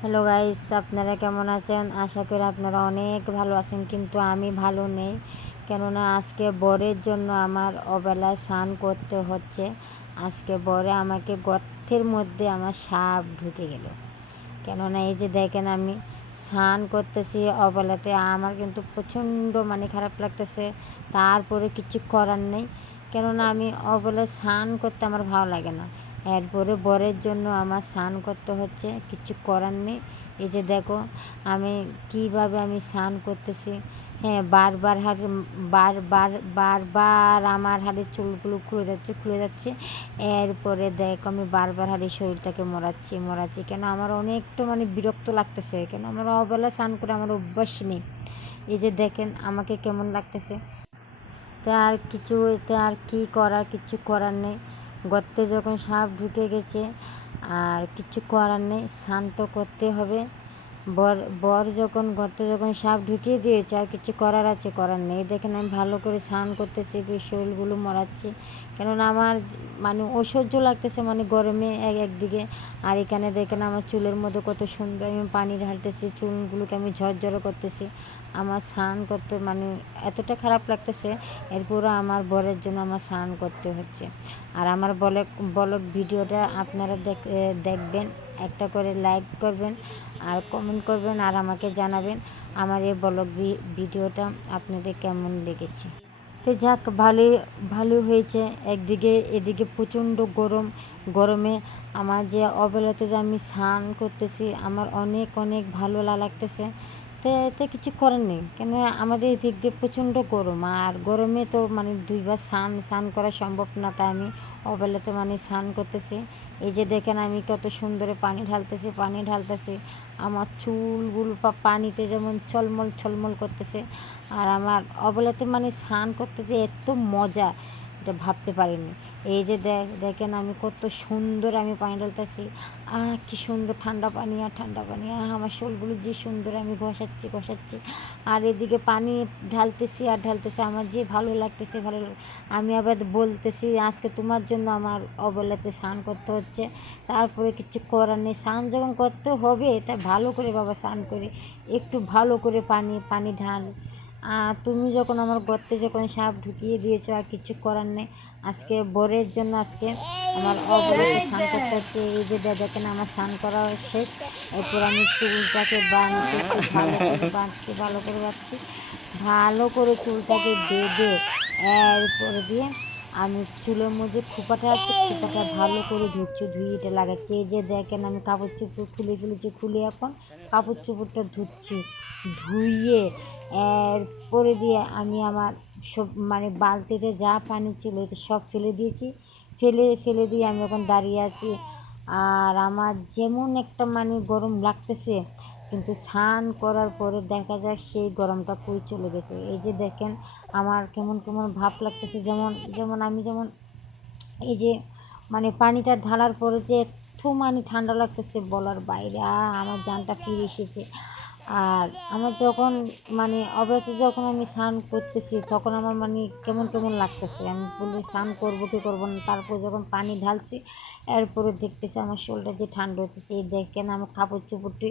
Hello guys আপনারা কেমন আছেন? আশা করি আপনারা অনেক ভালো আছেন, কিন্তু আমি ভালো নেই। কেননা আজকে বরের জন্য আমার অবেলায় স্নান করতে হচ্ছে। আজকে বরে আমাকে গর্তের মধ্যে আমার সাপ ঢুকে গেল। কেননা এই যে দেখেন, আমি স্নান করতেছি অবেলাতে। আমার কিন্তু প্রচণ্ড মানে খারাপ লাগতেছে। তারপরে কিছু করার নেই। কেননা আমি অবেলায় স্নান করতে আমার ভালো লাগে না। এরপরে বরের জন্য আমার স্নান করতে হচ্ছে, কিছু করার নেই। এই যে দেখো, আমি কীভাবে আমি স্নান করতেছি। হ্যাঁ বারবার হাড়ি বারবার বারবার আমার হাড়ের চুলগুলো খুলে যাচ্ছে খুলে যাচ্ছে। এরপরে দেখো, আমি বারবার হাড়ি শরীরটাকে মরাচ্ছি মরাচ্ছি কেন? আমার অনেকটা মানে বিরক্ত লাগতেছে। কেন? আমার অবেলা স্নান করে আমার অভ্যাস নেই। এই যে দেখেন, আমাকে কেমন লাগতেছে। তা আর কিছু, তা আর কী করার, কিছু করার নেই। গর্তে যখন সাপ ঢুকে গেছে আর কিছু করার নেই শান্ত করতে হবে। বর বর যখন, গর্তে যখন সাপ ঢুকিয়ে দিয়েছে, আর কিছু করার আছে, করার নেই। দেখেন আমি ভালো করে স্নান করতেছি শরীরগুলো মরাচ্ছি। কেননা আমার মানে অসহ্য লাগতেছে মানে গরমে এক, একদিকে। আর এখানে দেখেন আমার চুলের মধ্যে কত সুন্দর আমি পানি ঢালতেছি, চুলগুলোকে আমি ঝরঝরে করতেছি। আমার স্নান করতে মানে এতটা খারাপ লাগতেছে এরপরও আমার বরের জন্য আমার স্নান করতে হচ্ছে। আর আমার বলে, বলক ভিডিওটা আপনারা দেখ, দেখবেন। একটা করে লাইক করবেন আর কমেন্ট করবেন আর আমাকে জানাবেন আমার এই ব্লগ ভিডিওটা আপনাদের কেমন লেগেছে। তো যাক ভালোই ভালো হয়েছে। একদিকে, এদিকে প্রচণ্ড গরম। গরমে আমার যে অবেলাতে যে আমি স্নান করতেছি, আমার অনেক অনেক ভালো লাগতেছে। তো এতে কিছু করার নেই কেন আমাদের দিক দিয়ে প্রচণ্ড গরম। আর গরমে তো মানে দুইবার স্নান স্নান করা সম্ভব না। তাই আমি অবেলাতে মানে স্নান করতেছি। এই যে দেখেন আমি কত সুন্দরে পানি ঢালতেছি পানি ঢালতেছি। আমার চুলগুলো বা পানিতে যেমন ছলমল ছলমল করতেছে। আর আমার অবেলাতে মানে স্নান করতে যে এত মজা। এটা ভাবতে পারিনি। এই যে দেখেন আমি কত সুন্দর আমি পানি ঢালতেছি। আহ, কি সুন্দর ঠান্ডা পানি, আর ঠান্ডা পানি, আহ, আমার শোলগুলো যে সুন্দর আমি ঘষাচ্ছি ঘষাচ্ছি। আর এদিকে পানি ঢালতেছি, আর ঢালতেছি, আমার যে ভালো লাগতেছে, ভালো আমি আবার বলতেছি, আজকে তোমার জন্য আমার অবলাতে স্নান করতে হচ্ছে। তারপরে কিছু করার নেই। স্নান যখন করতে হবে, তা ভালো করে বাবা স্নান করে, একটু ভালো করে পানি পানি ঢাল। তুমি যখন আমার গর্তে যখন সাপ ঢুকিয়ে দিয়েছ আর কিছু করার নেই আজকে বরের জন্য আজকে আমার অবরকে স্নান করতে হচ্ছে। এই যে দাদাকে না আমার স্নান করা শেষ। এরপর আমি চুলটাকে বাঁধতেছি ভালো করে বাঁধছি ভালো করে বাঁধছি। ভালো করে চুলটাকে বেঁধে এরপরে দিয়ে আমি চুলের মধ্যে খোপাটা আছে খোপাটা ভালো করে ধুচ্ছি ধুইটা লাগাচ্ছি। এই যে দেখেন আমি কাপড় চোপড় খুলে ফেলেছি, খুলে এখন কাপড় চোপড়টা ধুচ্ছি। ধুইয়ে এরপরে দিয়ে আমি আমার সব মানে বালতিতে যা পানি ছিল এটা সব ফেলে দিয়েছি। ফেলে ফেলে দিয়ে আমি এখন দাঁড়িয়ে আছি। আর আমার যেমন একটা মানে গরম লাগতেছে কিন্তু স্নান করার পরে দেখা যায় সেই গরমটা পুরো চলে গেছে। এই যে দেখেন, আমার কেমন কেমন ভাব লাগতেছে। যেমন যেমন আমি যেমন এই যে মানে পানিটা ঢালার পরে যে এত মানে ঠান্ডা লাগতেছে বলার বাইরে আমার জানটা ফিরে এসেছে। আর আমার যখন মানে অবরাতে যখন আমি স্নান করতেছি, তখন আমার মানে কেমন কেমন লাগতেছে? আমি বলি স্নান করব, কি করব না? তারপর যখন পানি ঢালছি, এরপরে দেখতেছি আমার শরীরটা যে ঠান্ডা হতেছে এই দেখেন আমার কাপড় চোপড়টি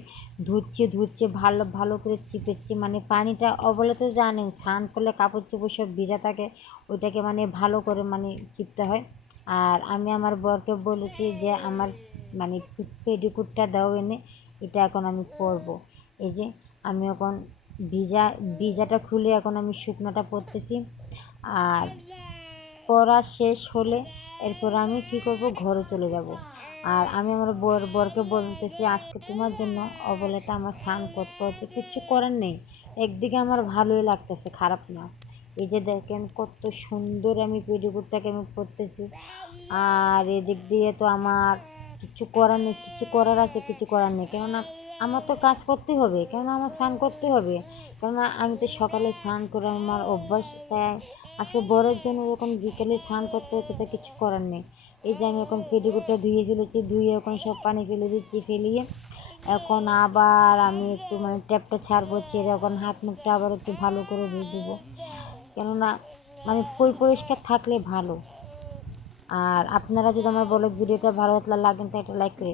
ধুচ্ছে ধুচ্ছে, ভালো ভালো করে চিপেচ্ছি। মানে পানিটা অবলাতে জানেন, স্নান করলে কাপড় চোপড় সব ভিজা থাকে, ওইটাকে মানে ভালো করে মানে চিপতে হয়। আর আমি আমার বরকে বলেছি যে, আমার মানে পেডিকুটটা দাও এনে, এটা এখন আমি পরবো। এই যে আমি এখন ভিজা, ভিজাটা খুলে এখন আমি শুকনোটা পরতেছি। আর পরা শেষ হলে এরপর আমি কি করব? ঘরে চলে যাব। আর আমি আমার বর, বরকে বলতেছি, আজকে তোমার জন্য অবলেতে আমার স্নান করতে হচ্ছে। কিচ্ছু করার নেই। একদিকে আমার ভালোই লাগতেছে, খারাপ না। এই যে দেখেন কত সুন্দর আমি পেডিকুটটাকে আমি পরতেছি। আর এদিক দিয়ে তো আমার কিছু করার নেই, কিছু করার আছে, কিছু করার নেই। কেননা আমার তো কাজ করতে হবে, কেননা আমার স্নান করতে হবে। কেননা আমি তো সকালে স্নান করে আমার অভ্যাস, তাই আজকে বরের জন্য যখন বিকেলে স্নান করতে হচ্ছে তা কিছু করার নেই। এই যে আমি এখন পেটিকুটটা ধুয়ে ফেলেছি, ধুয়ে এখন সব পানি ফেলে দিচ্ছি, ফেলিয়ে এখন আবার আমি একটু মানে ট্যাপটা ছাড়বো, ছেড়ে এখন হাত মুখটা আবার একটু ভালো করে ধুয়ে দেবো। কেননা মানে পই পরিষ্কার থাকলে ভালো। আর আপনারা যদি আমার বলে ভিডিওটা ভালো লাগলে লাগেন তো একটা লাইক করে